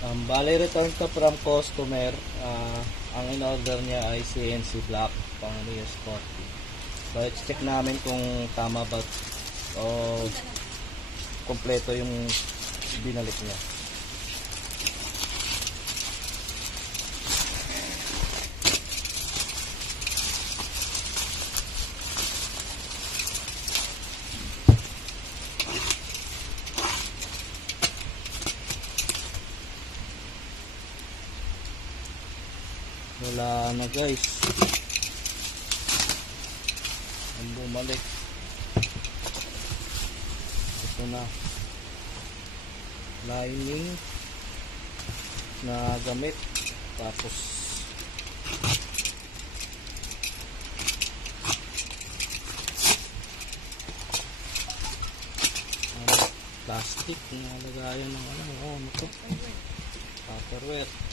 Bali return to from customer. Ang in-order niya ay CNC block pang Rio Sporty. So check namin kung tama ba o kompleto yung binalik niya. Wala na guys, ang bumalik ito na lining na gamit, tapos plastic na lagayan ng ano to, Tupperware.